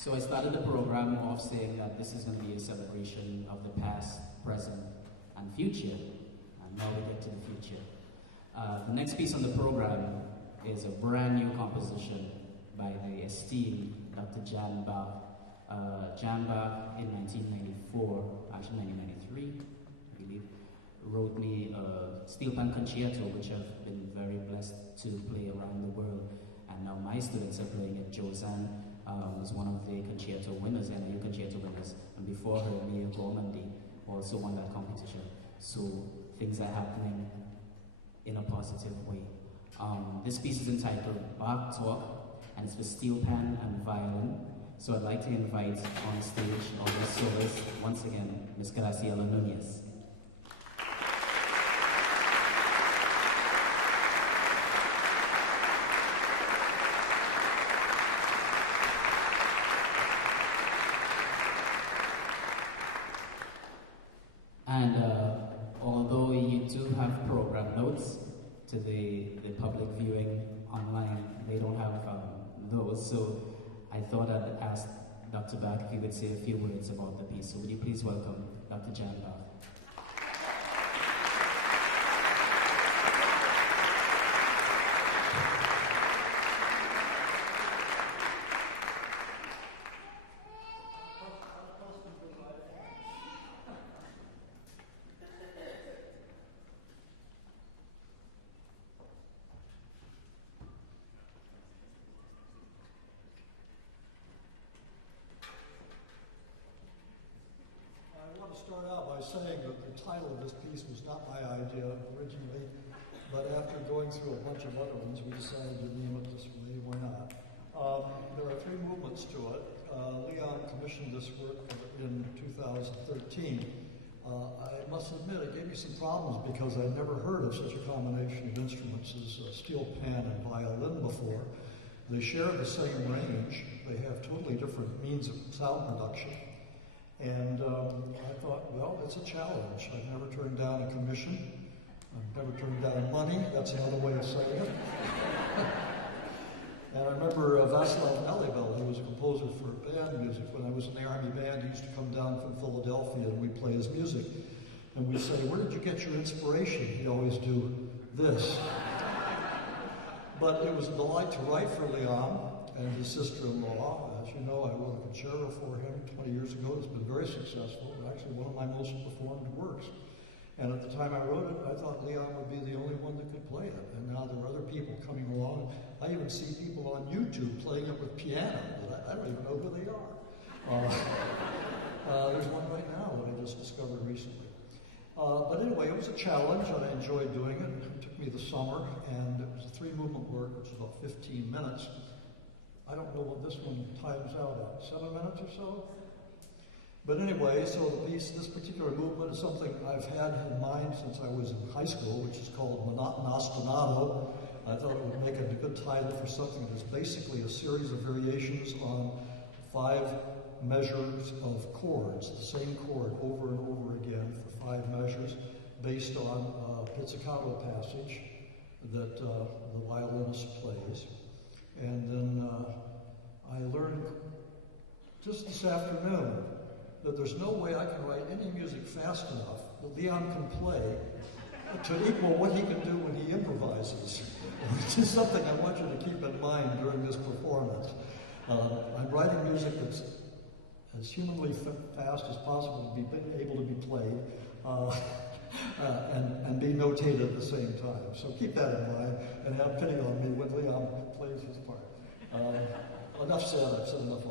So I started the program off saying that this is going to be a celebration of the past, present, and future. And now we get to the future. The next piece on the program is a brand new composition by the esteemed Dr. Jan Bach. Jan Bach in 1994, actually 1993, I believe, wrote me a Steelpan concerto, which I've been very blessed to play around the world. And now my students are playing it. Josanne was one of the concerto winners, NIU concerto winners, and before her, Mia Gormandy also won that competition. So things are happening in a positive way. This piece is entitled Bach Talk, and it's for Steelpan and Violin. So I'd like to invite on stage our soloist, once again, Ms. Graciela Nunez. And although you do have program notes to the public viewing online, they don't have those. So I thought I'd ask Dr. Bach if he would say a few words about the piece. So would you please welcome Dr. Jan Bach. Start out by saying that the title of this piece was not my idea originally, but after going through a bunch of other ones, we decided to name it this way. Why not? There are three movements to it. Leon commissioned this work in 2013. I must admit, it gave me some problems because I'd never heard of such a combination of instruments as steel pan and violin before. They share the same range. They have totally different means of sound production. And I thought, well, it's a challenge. I've never turned down a commission. I've never turned down money. That's another way of saying it. And I remember Václav Malibel, who was a composer for band music. When I was in the Army band, he used to come down from Philadelphia and we'd play his music. And we'd say, where did you get your inspiration? He'd always do this. But it was a delight to write for Leon and his sister-in-law. As you know, I wrote a concerto for him 20 years ago. It's been very successful. Actually, one of my most performed works. And at the time I wrote it, I thought Leon would be the only one that could play it. And now there are other people coming along. I even see people on YouTube playing it with piano, but I don't even know who they are. There's one right now that I just discovered recently. But anyway, it was a challenge, and I enjoyed doing it. It took me the summer, and it was a three-movement work, which is about 15 minutes. I don't know what this one times out at, 7 minutes or so? But anyway, so this particular movement is something I've had in mind since I was in high school, which is called Monotonato. I thought it would make a good title for something that's basically a series of variations on 5 measures of chords, the same chord over and over again for 5 measures, based on a pizzicato passage that the violinist plays. And then I learned just this afternoon that there's no way I can write any music fast enough that Leon can play to equal what he can do when he improvises, which is something I want you to keep in mind during this performance. I'm writing music that's as humanly fast as possible to be able to be played and be notated at the same time. So keep that in mind and have pity on me when Leon plays his part. Enough said, I've said enough